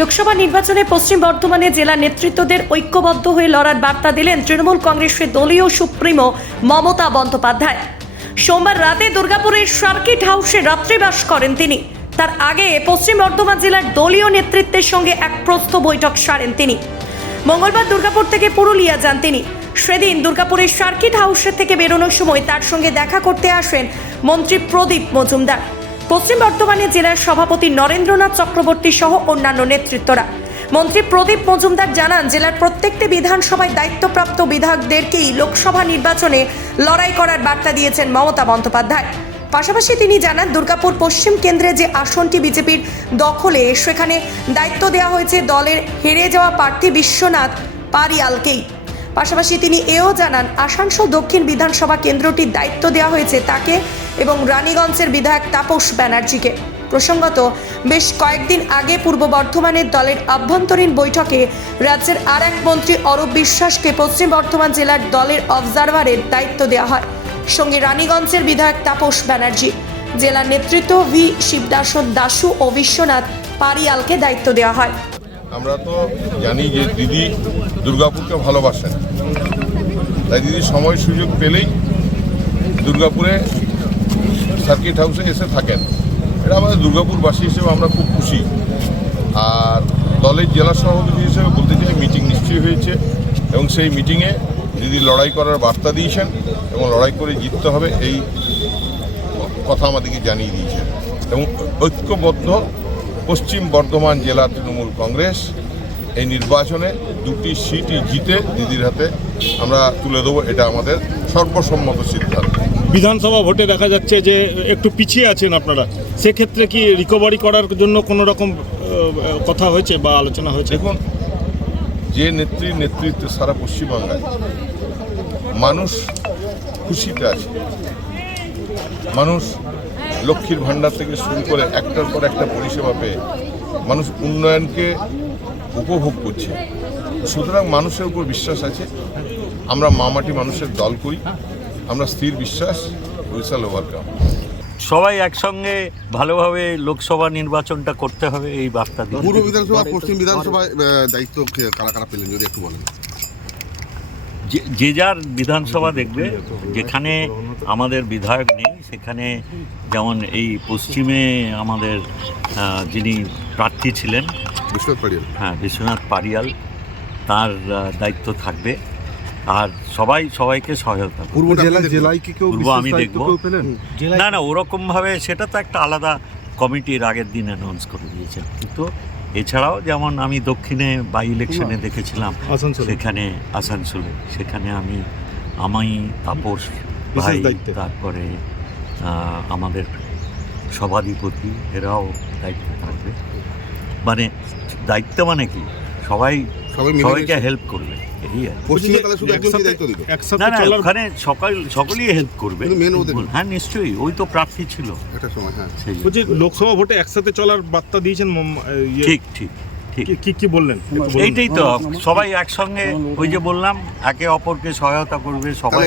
লোকসভা নির্বাচনে পশ্চিম বর্ধমানে জেলা নেতৃত্বদের ঐক্যবদ্ধ হয়ে লড়ার বার্তা দিলেন তৃণমূল কংগ্রেসের দলীয় সুপ্রিমো মমতা বন্দ্যোপাধ্যায়। সোমবার রাতে দুর্গাপুরের সার্কিট হাউসে রাত্রিবাস করেন তিনি। তার আগে পশ্চিম বর্ধমান জেলার দলীয় নেতৃত্বের সঙ্গে এক প্রস্থ বৈঠক সারেন তিনি। মঙ্গলবার দুর্গাপুর থেকে পুরুলিয়া যান তিনি। সেদিন দুর্গাপুরের সার্কিট হাউসের থেকে বেরোনোর সময় তার সঙ্গে দেখা করতে আসেন মন্ত্রী প্রদীপ মজুমদার, পশ্চিম বর্ধমানে জেলার সভাপতি নরেন্দ্রনাথ চক্রবর্তী সহ অন্যান্য নেতৃত্বরা। মন্ত্রী প্রদীপ মজুমদার জানান, জেলার প্রত্যেকটি বিধানসভায় দায়িত্বপ্রাপ্ত বিধায়কদেরকেই লোকসভা নির্বাচনে লড়াই করার বার্তা দিয়েছেন মমতা বন্দ্যোপাধ্যায়। পাশাপাশি তিনি জানান, দুর্গাপুর পশ্চিম কেন্দ্রে যে আসনটি বিজেপির দখলে, সেখানে দায়িত্ব দেওয়া হয়েছে দলের হেরে যাওয়া প্রার্থী বিশ্বনাথ পারিয়ালকেই। পাশাপাশি তিনি এও জানান, আসানসোল দক্ষিণ বিধানসভা কেন্দ্রটির দায়িত্ব দেওয়া হয়েছে তাকে এবং রানীগঞ্জের বিধায়ক তাপস ব্যানার্জিকে। প্রসঙ্গত, বেশ কয়েকদিন আগে পূর্ব বর্ধমানের দলের আভ্যন্তরীণ বৈঠকে রাজ্যের আর এক মন্ত্রী অরূপ বিশ্বাসকে পশ্চিম বর্ধমান জেলার দলের অবজারভারের দায়িত্ব দেওয়া হয়। সঙ্গে রানীগঞ্জের বিধায়ক তাপস ব্যানার্জি, জেলার নেতৃত্ব ভি শিবদাস দাসু ও বিশ্বনাথ পারিয়ালকে দায়িত্ব দেওয়া হয়। আমরা তো জানি যে দিদি দুর্গাপুরকে ভালোবাসেন, তাই দিদি সময় সুযোগ পেলেই দুর্গাপুরে সার্কিট হাউসে এসে থাকেন। এটা আমাদের দুর্গাপুরবাসী হিসেবে আমরা খুব খুশি। আর দলের জেলা সভাপতি হিসেবে বলতে চাই, মিটিং নিশ্চয়ই হয়েছে এবং সেই মিটিংয়ে দিদি লড়াই করার বার্তা দিয়েছেন এবং লড়াই করে জিততে হবে এই কথা আমাদেরকে জানিয়ে দিয়েছেন। এবং ঐক্যবদ্ধ পশ্চিম বর্ধমান জেলা তৃণমূল কংগ্রেস এই নির্বাচনে 2টি সিটই জিতে দিদির হাতে আমরা তুলে দেবো, এটা আমাদের সর্বসম্মত সিদ্ধান্ত। বিধানসভা ভোটে দেখা যাচ্ছে যে একটু পিছিয়ে আছেন আপনারা, সেক্ষেত্রে কি রিকভারি করার জন্য কোনো রকম কথা হয়েছে বা আলোচনা হয়েছে? দেখুন, যে নেতৃত্বে সারা পশ্চিমবাংলায় মানুষ খুশিতে আছে, মানুষ লক্ষ্মীর ভাণ্ডার থেকে শুরু করে একটার পর একটা পরিষেবা পেয়ে মানুষ উন্নয়নকে উপভোগ করছে। সুতরাং মানুষের উপর বিশ্বাস আছে। আমরা মামাটি মানুষের দল করি, আমরা স্থির বিশ্বাস, উইল ওভারকাম। সবাই একসঙ্গে ভালোভাবে লোকসভা নির্বাচনটা করতে হবে, এই বার্তা দিই। পূর্ব বিধানসভা পশ্চিম বিধানসভায় দায়িত্ব কারা কারা পেলেন যদি একটু বলেন। যে যার বিধানসভা দেখবে, যেখানে আমাদের বিধায়ক নেই সেখানে, যেমন এই পশ্চিমে আমাদের যিনি প্রার্থী ছিলেন বিশ্বনাথ পারিয়াল, তার দায়িত্ব থাকবে। আর সবাইকে সহায়তা। পূর্ব জেলায় কি কেউ আমি দেখবো না ওরকম ভাবে, সেটা তো একটা আলাদা কমিটির আগের দিন অ্যানাউন্স করে দিয়েছেন। কিন্তু এছাড়াও যেমন আমি দক্ষিণে বাই ইলেকশনে দেখেছিলাম, সেখানে আসানসোলে, সেখানে আমি তাপস ভাই, তারপরে আমাদের সভাধিপতি, এরাও দায়িত্ব থাকবে। মানে দায়িত্ব মানে কি, সবাইকে হেল্প করবে। ওখানে সকলেই হেল্প করবে। হ্যাঁ নিশ্চয়ই, ওই তো প্রার্থী ছিল। লোকসভা ভোটে একসাথে চলার বার্তা দিয়েছেন। ঠিক কি বললেন? এইটাই তো, সবাই একসঙ্গে, ওই যে বললাম, একে অপরকে সহায়তা করবে সবাই।